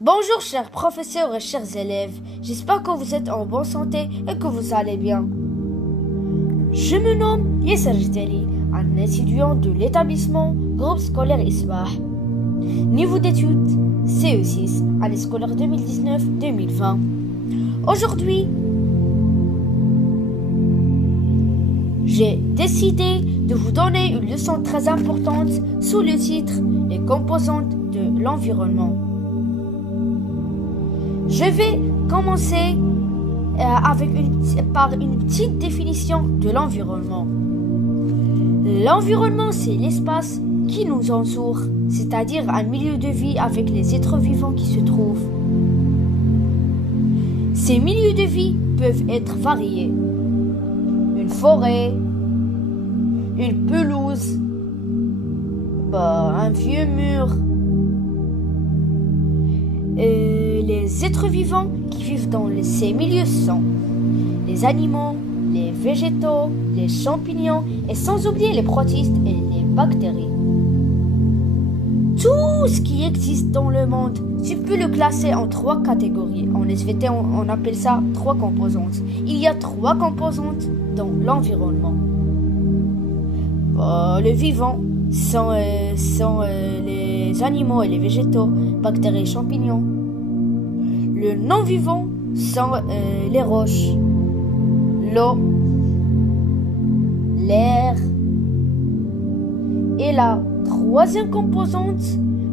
Bonjour chers professeurs et chers élèves, j'espère que vous êtes en bonne santé et que vous allez bien. Je me nomme Yasser Jdali, un étudiant de l'établissement Groupe Scolaire Isbah. Niveau d'études, CE6, année scolaire 2019-2020. Aujourd'hui, j'ai décidé de vous donner une leçon très importante sous le titre « Les composantes de l'environnement ». Je vais commencer par une petite définition de l'environnement. L'environnement, c'est l'espace qui nous entoure, c'est-à-dire un milieu de vie avec les êtres vivants qui se trouvent. Ces milieux de vie peuvent être variés. Une forêt, une pelouse, un vieux mur. Les êtres vivants qui vivent dans ces milieux sont les animaux, les végétaux, les champignons et sans oublier les protistes et les bactéries. Tout ce qui existe dans le monde, tu peux le classer en 3 catégories. En SVT, on appelle ça 3 composantes. Il y a 3 composantes dans l'environnement. Le vivant sont les animaux et les végétaux, bactéries et champignons. Le non-vivant sont les roches, l'eau, l'air. Et la 3e composante,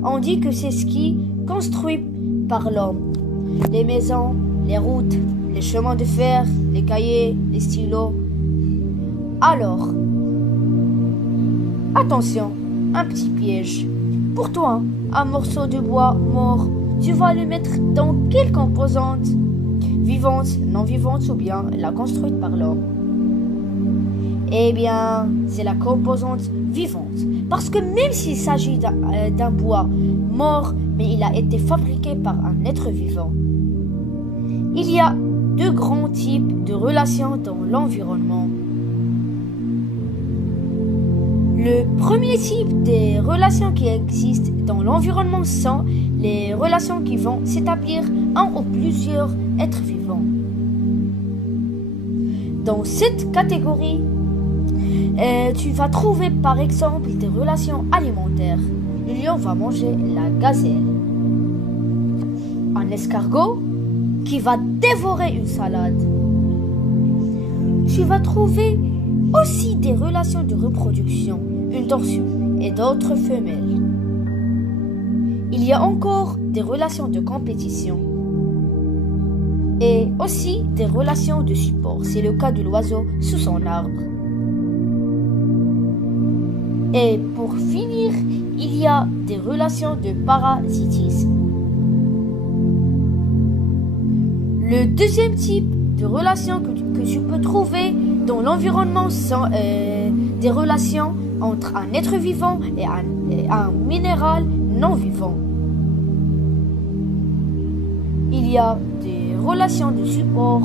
on dit que c'est ce qui est construit par l'homme. Les maisons, les routes, les chemins de fer, les cahiers, les stylos. Alors, attention, un petit piège. Pour toi, un morceau de bois mort, tu vas le mettre dans quelle composante? Vivante, non vivante ou bien la construite par l'homme? Eh bien, c'est la composante vivante. Parce que même s'il s'agit d'un bois mort, mais il a été fabriqué par un être vivant. Il y a 2 grands types de relations dans l'environnement. Le premier type des relations qui existent dans l'environnement sont les relations qui vont s'établir un ou plusieurs êtres vivants. Dans cette catégorie, tu vas trouver par exemple des relations alimentaires. Le lion va manger la gazelle. Un escargot qui va dévorer une salade. Tu vas trouver aussi des relations de reproduction, une tortue et d'autres femelles. Il y a encore des relations de compétition et aussi des relations de support. C'est le cas de l'oiseau sous son arbre. Et pour finir, il y a des relations de parasitisme. Le deuxième type de relations que tu peux trouver dans l'environnement sont des relations entre un être vivant et un minéral non vivant. Il y a des relations de support.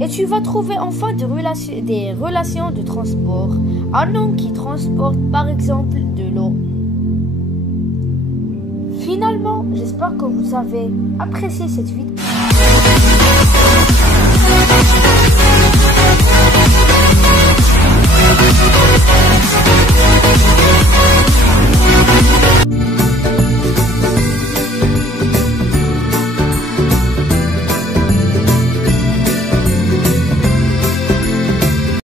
Et tu vas trouver enfin des relations de transport. Un homme qui transporte par exemple de l'eau. Finalement, j'espère que vous avez apprécié cette vidéo.